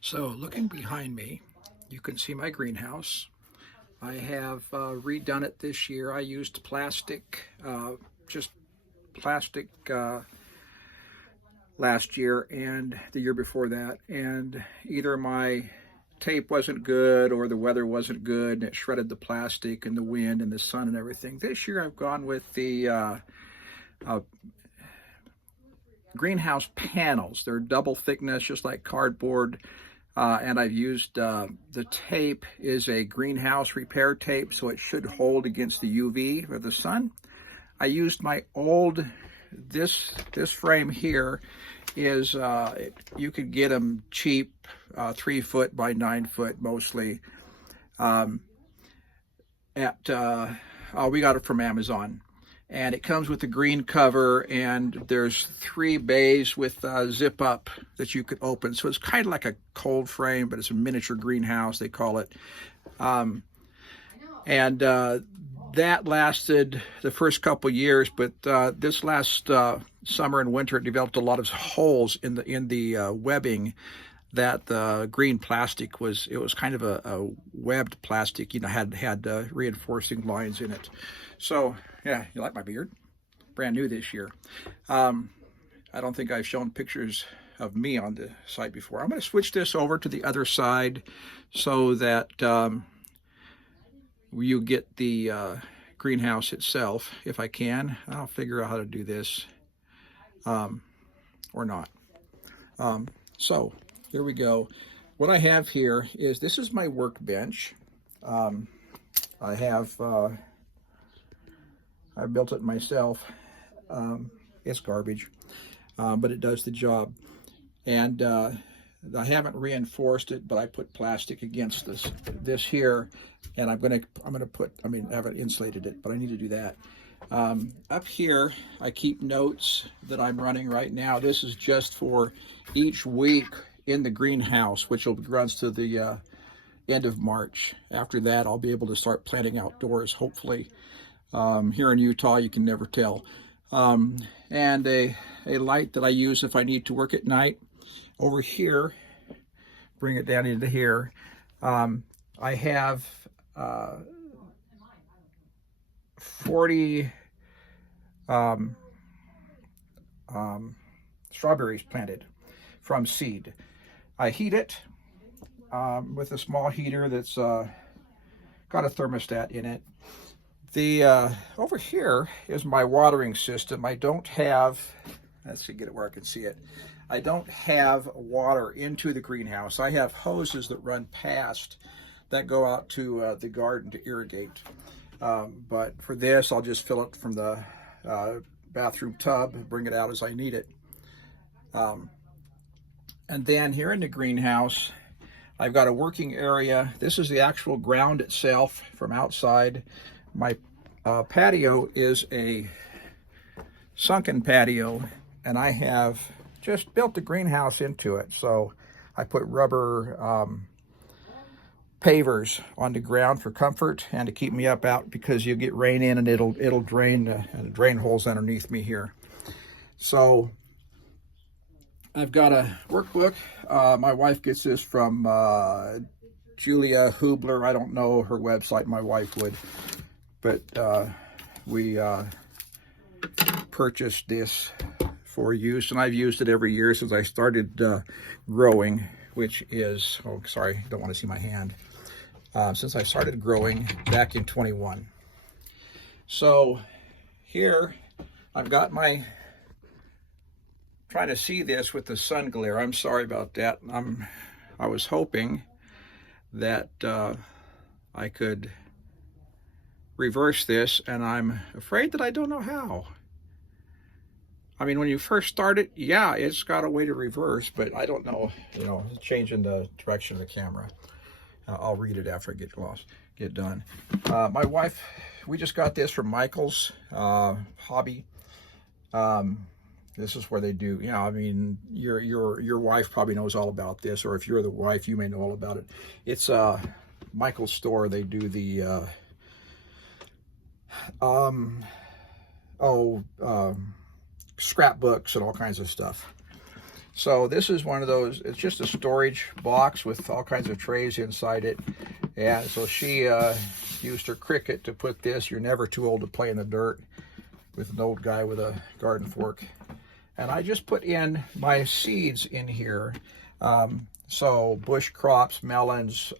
So looking behind me, you can see my greenhouse. I have redone it this year. I used plastic, just plastic last year and the year before that. And either my tape wasn't good or the weather wasn't good and it shredded the plastic and the wind and the sun and everything. This year I've gone with the uh, greenhouse panels. They're double thickness, just like cardboard. And I've used the tape is a greenhouse repair tape, so it should hold against the UV or the sun. I used my old, this frame here is, you could get them cheap, 3 foot by 9 foot mostly. We got it from Amazon. And it comes with a green cover, and there's 3 bays with zip up that you could open. So it's kind of like a cold frame, but it's a miniature greenhouse, they call it. That lasted the first couple years, but this last summer and winter, it developed a lot of holes in the webbing that the green plastic was. It was kind of a webbed plastic, had reinforcing lines in it. So yeah, you like my beard? Brand new this year. I don't think I've shown pictures of me on the site before. I'm going to switch this over to the other side so that you get the greenhouse itself, if I can. I'll figure out how to do this or not. So here we go. What I have here is, this is my workbench. I have I built it myself. It's garbage, but it does the job. And I haven't reinforced it, but I put plastic against this here, and I'm gonna put, I haven't insulated it, but I need to do that. Up here, I keep notes that I'm running right now. This is just for each week in the greenhouse, which runs to the end of March. After that, I'll be able to start planting outdoors, hopefully. Here in Utah, you can never tell. And a light that I use if I need to work at night. Over here, bring it down into here, I have 40 strawberries planted from seed. I heat it with a small heater that's got a thermostat in it. The over here is my watering system. I don't have, let's see, get it where I can see it. I don't have water into the greenhouse. I have hoses that run past that go out to the garden to irrigate. But for this, I'll just fill it from the bathroom tub and bring it out as I need it. And then here in the greenhouse, I've got a working area. This is the actual ground itself from outside. My patio is a sunken patio, and I have just built the greenhouse into it. So I put rubber pavers on the ground for comfort and to keep me up out, because you get rain in and it'll drain the drain holes underneath me here. So I've got a workbook. My wife gets this from Julia Hubler. I don't know her website. My wife would. But we purchased this for use, and I've used it every year since I started growing, which is, oh, sorry, don't want to see my hand, since I started growing back in 21. So here I've got my, trying to see this with the sun glare. I'm sorry about that. I was hoping that I could reverse this, and I'm afraid that I don't know how. I mean, when you first start it, yeah, it's got a way to reverse, but I don't know, changing the direction of the camera. I'll read it after I get done. My wife, we just got this from Michael's Hobby. This is where they do, your wife probably knows all about this, or if you're the wife, you may know all about it. It's Michael's store. They do the scrapbooks and all kinds of stuff. So this is one of those, it's just a storage box with all kinds of trays inside it. And so she used her Cricut to put this. You're never too old to play in the dirt with an old guy with a garden fork. And I just put in my seeds in here. So bush crops, melons,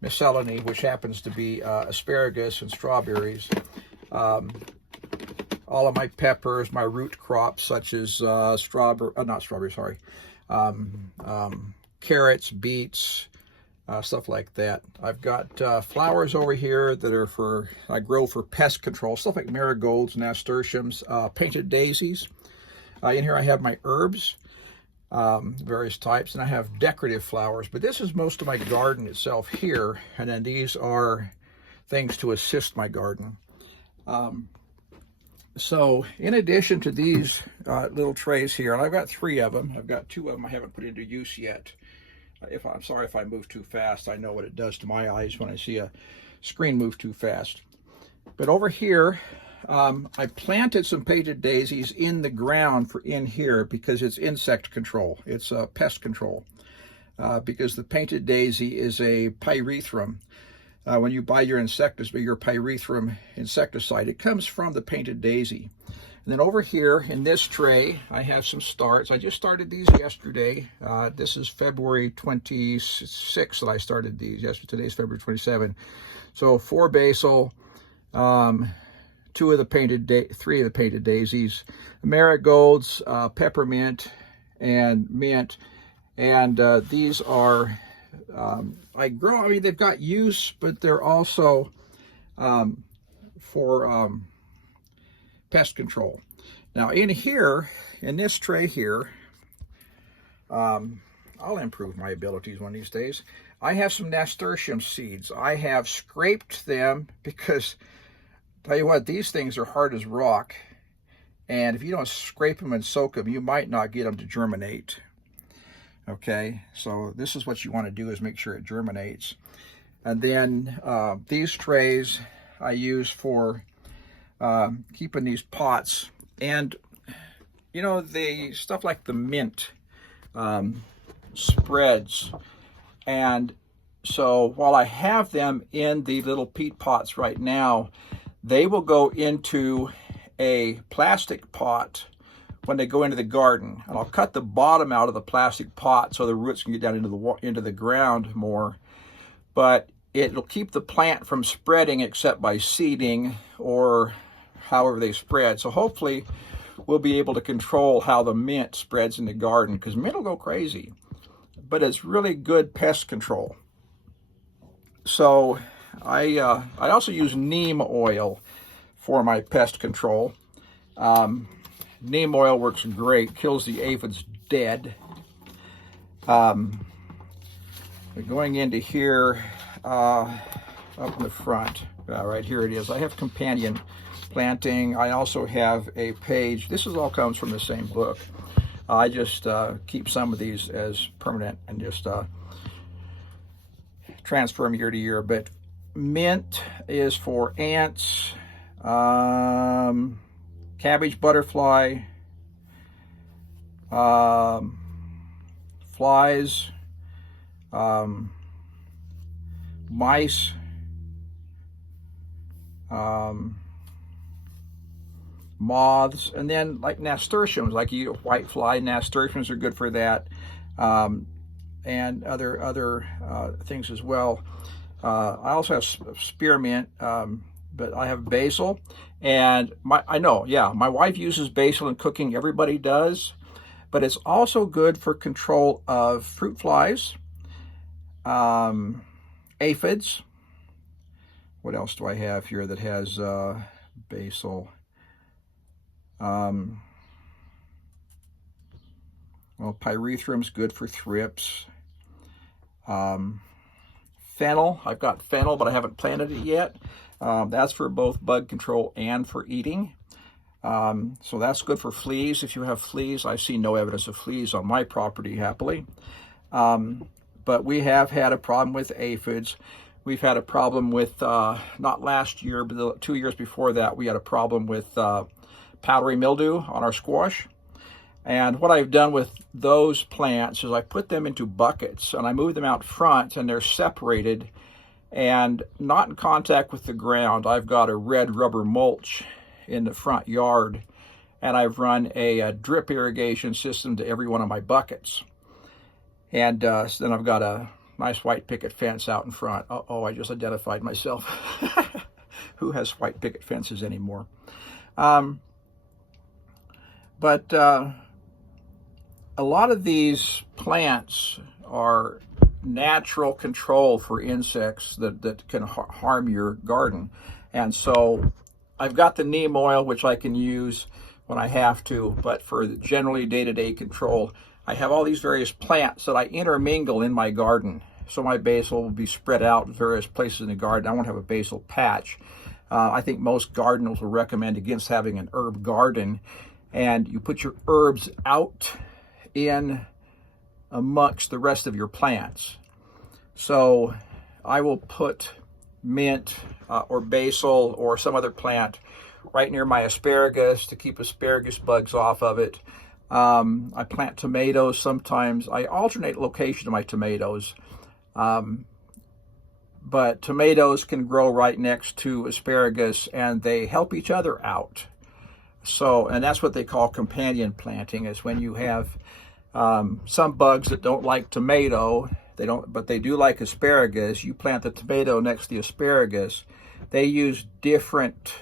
miscellany, which happens to be asparagus and strawberries. All of my peppers, my root crops, such as carrots, beets, stuff like that. I've got flowers over here that are I grow for pest control, stuff like marigolds, nasturtiums, painted daisies. In here I have my herbs, various types, and I have decorative flowers. But this is most of my garden itself here, and then these are things to assist my garden. So in addition to these little trays here, and I've got 3 of them. I've got 2 of them I haven't put into use yet. I'm sorry if I move too fast. I know what it does to my eyes when I see a screen move too fast. But over here, I planted some painted daisies in the ground in here because it's insect control. It's pest control. Because the painted daisy is a pyrethrum. When you buy your pyrethrum insecticide, it comes from the painted daisy. And then over here in this tray, I have some starts. I just started these yesterday. This is February 26th that I started these. Today's February 27. So 4 basil, 3 of the painted daisies, marigolds, peppermint, and mint. And these are they've got use, but they're also for pest control. Now in here, in this tray here, I'll improve my abilities one of these days. I have some nasturtium seeds. I have scraped them because, tell you what, these things are hard as rock. And if you don't scrape them and soak them, you might not get them to germinate. Okay, so this is what you want to do, is make sure it germinates. And then these trays I use for keeping these pots. And, you know, the stuff like the mint spreads. And so while I have them in the little peat pots right now, they will go into a plastic pot when they go into the garden. And I'll cut the bottom out of the plastic pot so the roots can get down into the ground more. But it'll keep the plant from spreading except by seeding or however they spread. So hopefully we'll be able to control how the mint spreads in the garden, because mint will go crazy. But it's really good pest control. So I also use neem oil for my pest control. Neem oil works great, kills the aphids dead. Going into here, up in the front, right here it is. I have companion planting. I also have a page. This all comes from the same book. I just keep some of these as permanent and just transfer them year to year. But mint is for ants, cabbage butterfly, flies, mice, moths, and then like nasturtiums, like you eat a white fly, nasturtiums are good for that, and other things as well. I also have spearmint, but I have basil, and my wife uses basil in cooking. Everybody does, but it's also good for control of fruit flies, aphids. What else do I have here that has basil? Well, pyrethrum good for thrips. Fennel, I've got fennel, but I haven't planted it yet. That's for both bug control and for eating. So that's good for fleas. If you have fleas, I see no evidence of fleas on my property, happily. But we have had a problem with aphids. We've had a problem with, not last year, but the 2 years before that, we had a problem with powdery mildew on our squash. And what I've done with those plants is I put them into buckets and I move them out front, and they're separated and not in contact with the ground. I've got a red rubber mulch in the front yard, and I've run a drip irrigation system to every one of my buckets. And so then I've got a nice white picket fence out in front. Uh-oh, I just identified myself. Who has white picket fences anymore? But a lot of these plants are natural control for insects that can harm your garden. And so I've got the neem oil, which I can use when I have to, but for generally day-to-day control, I have all these various plants that I intermingle in my garden. So my basil will be spread out in various places in the garden. I won't have a basil patch. I think most gardeners will recommend against having an herb garden, and you put your herbs out in amongst the rest of your plants. So I will put mint or basil or some other plant right near my asparagus to keep asparagus bugs off of it. I plant tomatoes sometimes. I alternate location of my tomatoes. But tomatoes can grow right next to asparagus, and they help each other out. So, and that's what they call companion planting, is when you have some bugs that don't like tomato, but they do like asparagus. You plant the tomato next to the asparagus. They use different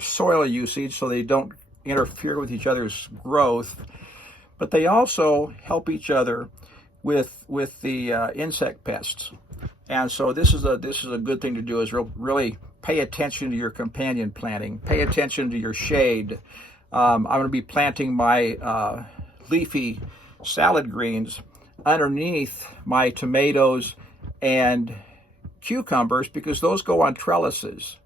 soil usage, so they don't interfere with each other's growth, but they also help each other with the insect pests. And so this is a good thing to do, is really pay attention to your companion planting. Pay attention to your shade. I'm going to be planting my leafy salad greens underneath my tomatoes and cucumbers, because those go on trellises.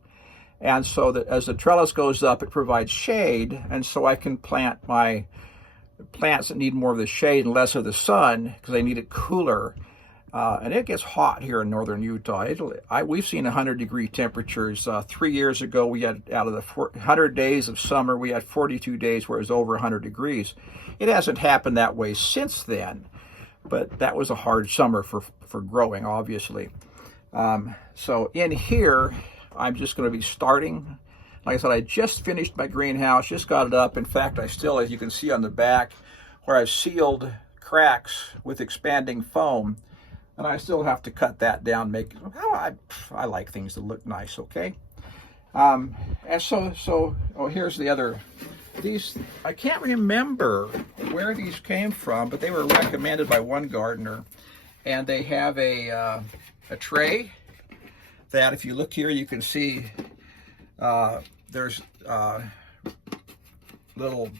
And so that as the trellis goes up, it provides shade, and so I can plant my plants that need more of the shade and less of the sun, because they need it cooler. And it gets hot here in northern Utah. We've seen 100-degree temperatures. 3 years ago, we had, out of the 100 days of summer, we had 42 days where it was over 100 degrees. It hasn't happened that way since then, but that was a hard summer for growing, obviously. So in here, I'm just going to be starting. Like I said, I just finished my greenhouse, just got it up. In fact, I still, as you can see on the back, where I've sealed cracks with expanding foam, and I still have to cut that down, I like things that look nice, okay? And here's the other. These, I can't remember where these came from, but they were recommended by one gardener, and they have a tray that, if you look here, you can see there's little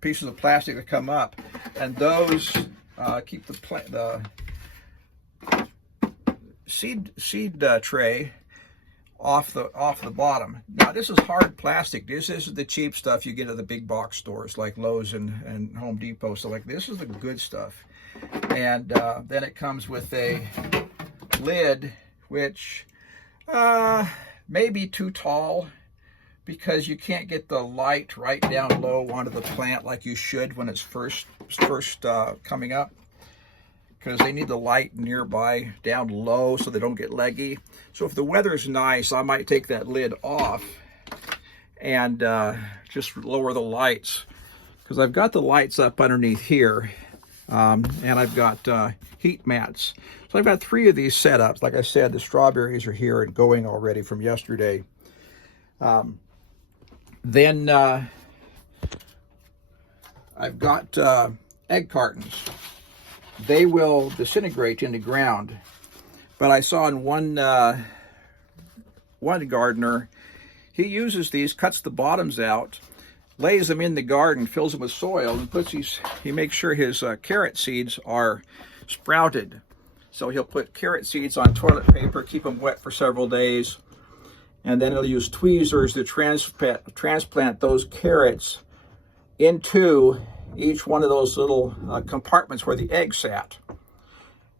pieces of plastic that come up, and those keep the seed tray off the bottom. Now this is hard plastic. This is the cheap stuff you get at the big box stores like Lowe's and Home Depot. So like, this is the good stuff. And then it comes with a lid, which may be too tall, because you can't get the light right down low onto the plant like you should when it's first coming up, because they need the light nearby down low so they don't get leggy. So if the weather's nice, I might take that lid off and just lower the lights, because I've got the lights up underneath here, and I've got heat mats. So I've got 3 of these set up. Like I said, the strawberries are here and going already from yesterday. Then I've got egg cartons. They will disintegrate in the ground, but I saw in one gardener, he uses these, cuts the bottoms out, lays them in the garden, fills them with soil, and he makes sure his carrot seeds are sprouted. So he'll put carrot seeds on toilet paper, keep them wet for several days, and then he'll use tweezers to transplant those carrots into each one of those little compartments where the egg sat.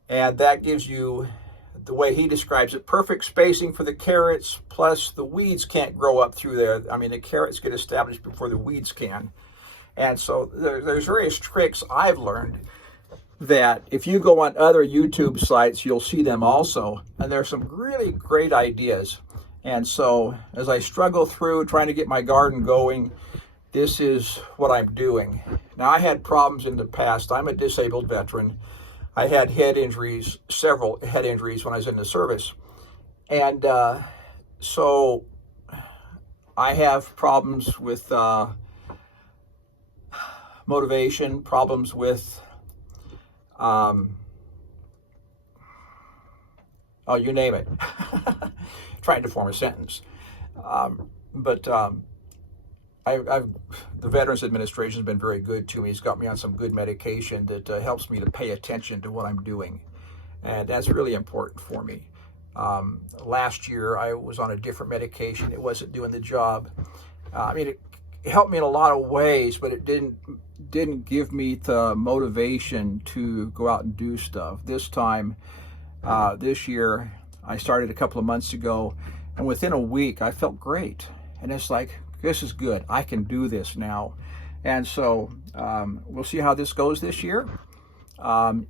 And that gives you the way he describes it, perfect spacing for the carrots, plus the weeds can't grow up through there. I mean, the carrots get established before the weeds can. And so there's various tricks I've learned that if you go on other YouTube sites, you'll see them also. And there's some really great ideas. And so as I struggle through trying to get my garden going, this is what I'm doing. Now, I had problems in the past. I'm a disabled veteran. I had head injuries, several head injuries when I was in the service. And so I have problems with motivation, problems with, oh, you name it. Trying to form a sentence. The Veterans Administration has been very good to me. He's got me on some good medication that helps me to pay attention to what I'm doing. And that's really important for me. Last year, I was on a different medication. It wasn't doing the job. I mean, it helped me in a lot of ways, but it didn't give me the motivation to go out and do stuff. This time, this year, I started a couple of months ago, and within a week, I felt great. And it's like, this is good. I can do this now. And so we'll see how this goes this year.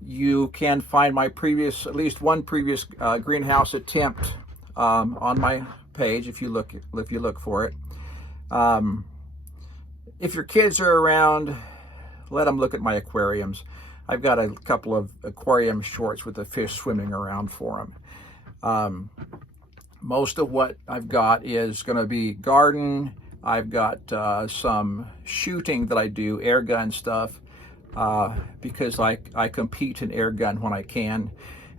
You can find my previous, at least one previous greenhouse attempt on my page if you look for it. If your kids are around, let them look at my aquariums. I've got a couple of aquarium shorts with the fish swimming around for them. Most of what I've got is going to be garden. I've got some shooting that I do, air gun stuff, because I compete in air gun when I can.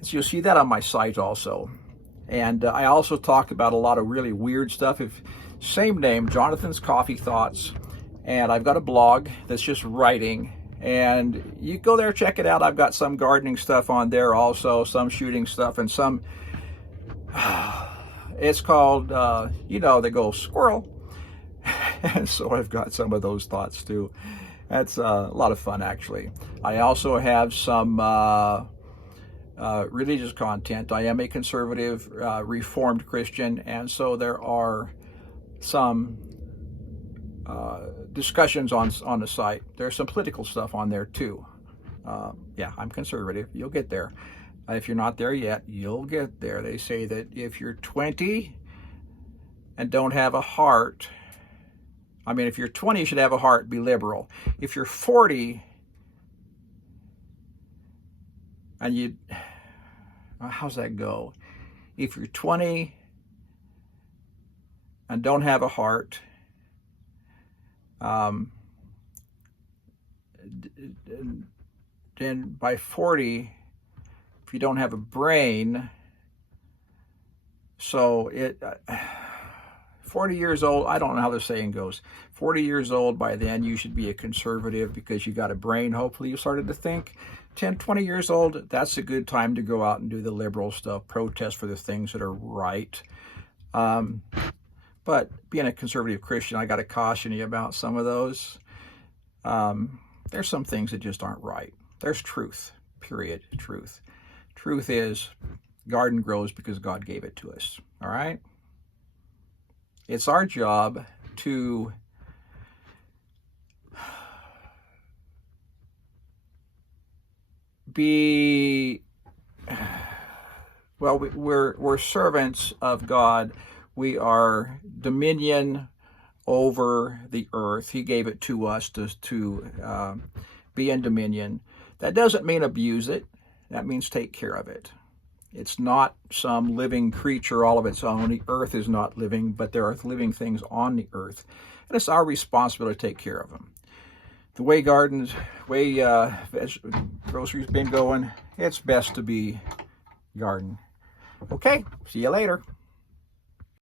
So you'll see that on my site also. And I also talk about a lot of really weird stuff. Same name, Jonathan's Coffee Thoughts. And I've got a blog that's just writing. And you go there, check it out. I've got some gardening stuff on there also, some shooting stuff, and some, it's called, they go squirrel. And so I've got some of those thoughts too. That's a lot of fun, actually. I also have some religious content. I am a conservative, Reformed Christian, and so there are some discussions on the site. There's some political stuff on there too. Yeah, I'm conservative. You'll get there. If you're not there yet, you'll get there. They say that if you're 20 and don't have a heart, if you're 20, you should have a heart, be liberal. If you're 40 and how's that go? If you're 20 and don't have a heart, then by 40, if you don't have a brain, so 40 years old, I don't know how the saying goes. 40 years old, by then you should be a conservative because you got a brain. Hopefully you started to think. 10, 20 years old, that's a good time to go out and do the liberal stuff, protest for the things that are right. But being a conservative Christian, I got to caution you about some of those. There's some things that just aren't right. There's truth, period, truth. Truth is, garden grows because God gave it to us, all right? It's our job to be, well, we're servants of God. We are dominion over the earth. He gave it to us to be in dominion. That doesn't mean abuse it. That means take care of it. It's not some living creature all of its own. The earth is not living, but there are living things on the earth. And it's our responsibility to take care of them. The way groceries been going, it's best to be garden. Okay, see you later.